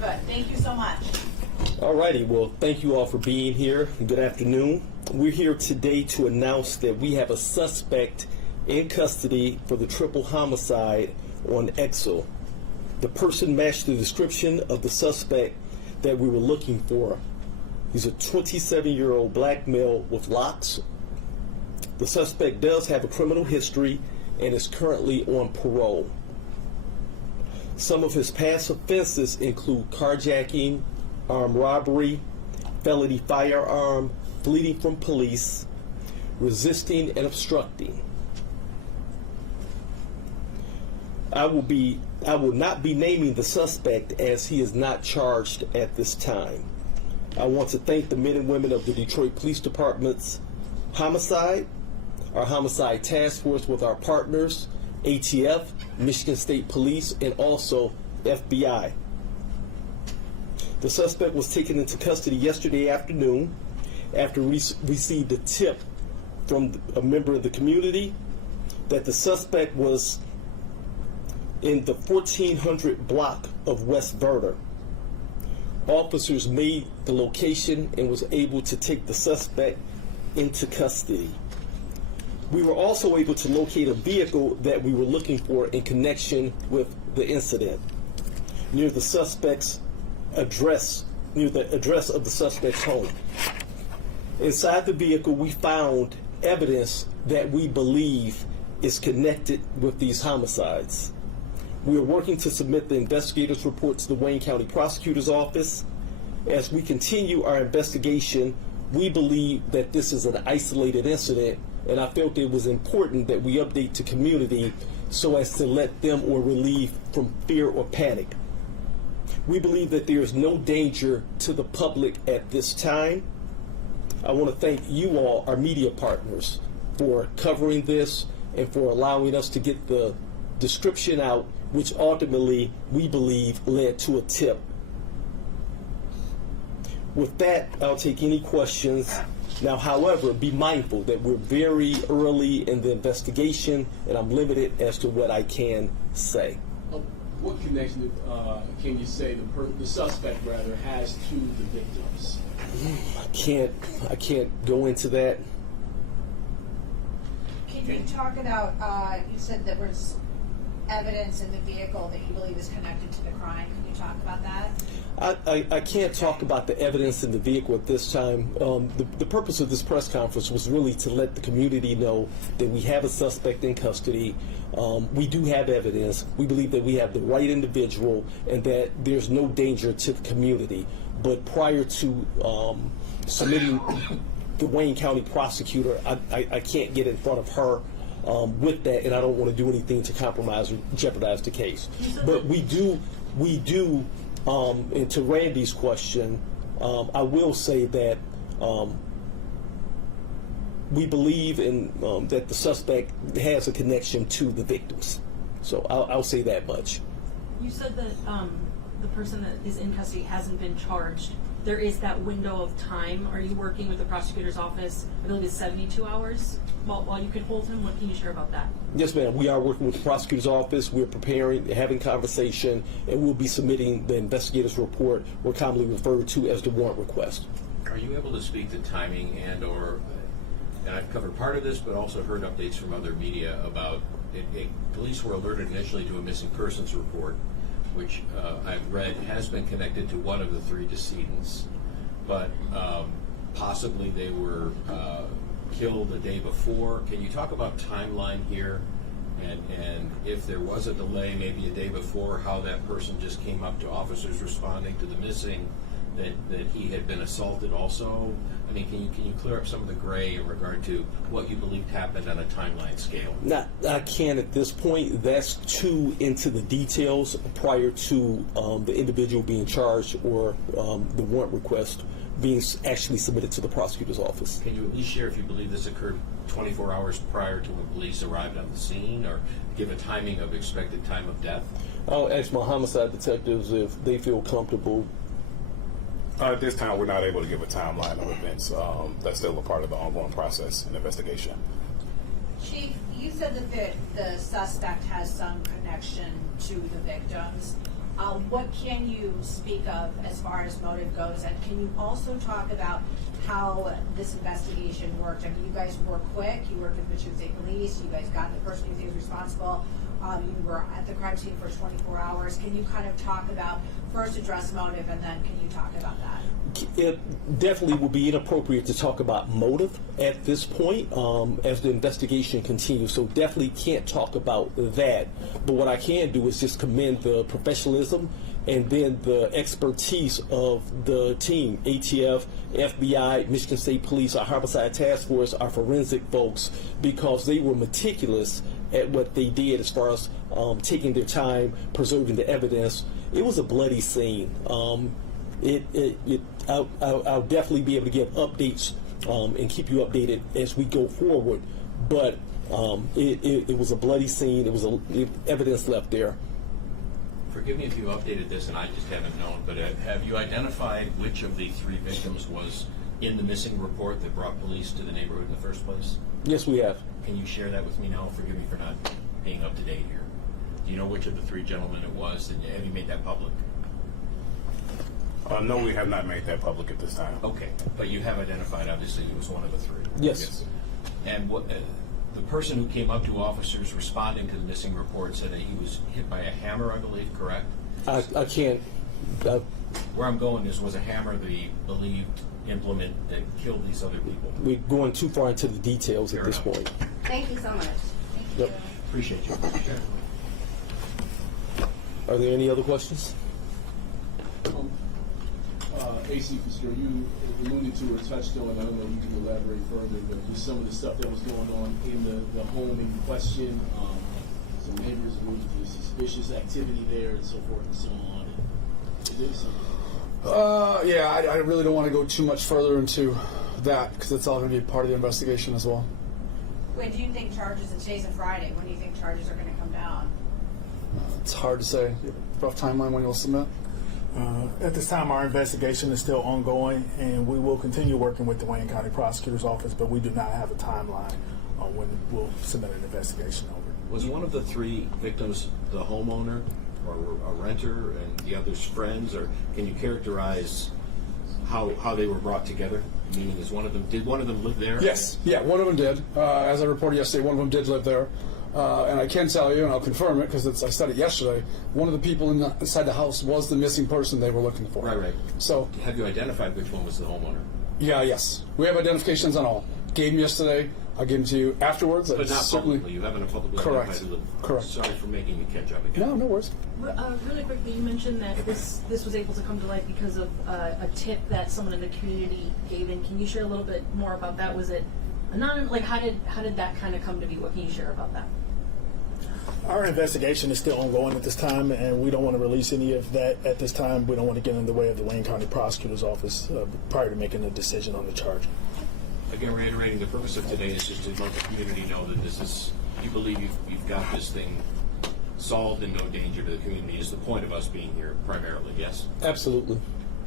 we're good. Thank you so much. All righty. Well, thank you all for being here. Good afternoon. We're here today to announce that we have a suspect in custody for the triple homicide on Exel. The person matched the description of the suspect that we were looking for. He's a 27-year-old black male with locks. The suspect does have a criminal history and is currently on parole. Some of his past offenses include carjacking, armed robbery, felony firearm, fleeing from police, resisting and obstructing. I will not be naming the suspect as he is not charged at this time. I want to thank the men and women of the Detroit Police Department's homicide, our homicide task force with our partners, ATF, Michigan State Police, and also FBI. The suspect was taken into custody yesterday afternoon after we received a tip from a member of the community that the suspect was in the 1400 block of West Verda. Officers made the location and was able to take the suspect into custody. We were also able to locate a vehicle that we were looking for in connection with the incident near the suspect's address, near the address of the suspect's home. Inside the vehicle, we found evidence that we believe is connected with these homicides. We are working to submit the investigator's report to the Wayne County Prosecutor's Office. As we continue our investigation, we believe that this is an isolated incident, and I felt it was important that we update the community so as to let them or relieve from fear or panic. We believe that there is no danger to the public at this time. I want to thank you all, our media partners, for covering this and for allowing us to get the description out, which ultimately we believe led to a tip. With that, I'll take any questions. Now, however, be mindful that we're very early in the investigation and I'm limited as to what I can say. What connection can you say the suspect rather has to the victims? I can't go into that. Can you talk about, you said there was evidence in the vehicle that you believe is connected to the crime. Can you talk about that? I can't talk about the evidence in the vehicle at this time. The purpose of this press conference was really to let the community know that we have a suspect in custody. We do have evidence. We believe that we have the right individual and that there's no danger to the community. But prior to submitting the Wayne County prosecutor, I can't get in front of her with that, and I don't want to do anything to compromise or jeopardize the case. But we do, and to Randy's question, I will say that we believe that the suspect has a connection to the victims. So I'll say that much. You said that the person that is in custody hasn't been charged. There is that window of time. Are you working with the prosecutor's office? I believe it's 72 hours while you can hold him. What can you share about that? Yes, ma'am. We are working with the prosecutor's office. We're preparing, having conversation, and we'll be submitting the investigator's report, or commonly referred to as the warrant request. Are you able to speak to timing and I've covered part of this, but also heard updates from other media about police were alerted initially to a missing persons report, which I've read has been connected to one of the three decedents, but possibly they were killed the day before. Can you talk about timeline here, and if there was a delay, maybe a day before, how that person just came up to officers responding to the missing, that he had been assaulted also? I mean, can you clear up some of the gray in regard to what you believed happened on a timeline scale? I can't at this point. That's too into the details prior to the individual being charged or the warrant request being actually submitted to the prosecutor's office. Can you at least share if you believe this occurred 24 hours prior to when police arrived on the scene, or give a timing of expected time of death? I'll ask my homicide detectives if they feel comfortable. At this time, we're not able to give a timeline of events. That's still a part of the ongoing process and investigation. Chief, you said that the suspect has some connection to the victims. What can you speak of as far as motive goes, and can you also talk about how this investigation worked? I mean, you guys were quick. You worked with Michigan State Police. You guys got the person you think is responsible. You were at the crime scene for 24 hours. Can you kind of talk about, first address motive, and then can you talk about that? It definitely would be inappropriate to talk about motive at this point as the investigation continues, so definitely can't talk about that. But what I can do is just commend the professionalism and then the expertise of the team, ATF, FBI, Michigan State Police, our Homicide Task Force, our forensic folks, because they were meticulous at what they did as far as taking their time, preserving the evidence. It was a bloody scene. I'll definitely be able to give updates and keep you updated as we go forward. But it was a bloody scene. It was evidence left there. Forgive me if you updated this and I just haven't known, but have you identified which of the 3 victims was in the missing report that brought police to the neighborhood in the first place? Yes, we have. Can you share that with me now? Forgive me for not being up to date here. Do you know which of the 3 gentlemen it was, and have you made that public? No, we have not made that public at this time. Okay, but you have identified, obviously, it was one of the 3. Yes. And what the person who came up to officers responding to the missing report said that he was hit by a hammer, I believe, correct? I can't. Where I'm going is, was a hammer the believed implement that killed these other people? We're going too far into the details Fair at this enough. point. Thank you so much. Yep. Appreciate you. Are there any other questions? AC Fitzgerald, you alluded to or touched on, I don't know if you can elaborate further, but just some of the stuff that was going on in the home in question. Some neighbors alluded to suspicious activity there and so forth and so on. Is there something? Yeah, I really don't want to go too much further into that because it's all going to be part of the investigation as well. When do you think charges, and today's a Friday, when do you think charges are going to come down? It's hard to say. Rough timeline when you'll submit. At this time, our investigation is still ongoing, and we will continue working with the Wayne County Prosecutor's Office, but we do not have a timeline on when we'll submit an investigation over. Was one of the 3 victims the homeowner or a renter and the other's friends, or can you characterize how they were brought together? Meaning, did one of them live there? Yes. Yeah, one of them did. As I reported yesterday, one of them did live there. And I can tell you, and I'll confirm it because I said it yesterday, one of the people inside the house was the missing person they were looking for. Right. So, Have you identified which one was the homeowner? yeah, yes. We have identifications on all. Gave them yesterday. I'll give them to you afterwards. But not publicly. You haven't publicly Correct. identified who lived. Correct. Sorry for making you catch up again. No, no worries. Really quickly, you mentioned that this was able to come to light because of a tip that someone in the community gave in. Can you share a little bit more about that? Was it anonymous? Like, how did that kind of come to be? What can you share about that? Our investigation is still ongoing at this time, and we don't want to release any of that at this time. We don't want to get in the way of the Wayne County Prosecutor's Office prior to making a decision on the charge. Again, reiterating, the purpose of today is just to let the community know that you believe you've got this thing solved and no danger to the community is the point of us being here primarily, yes? Absolutely.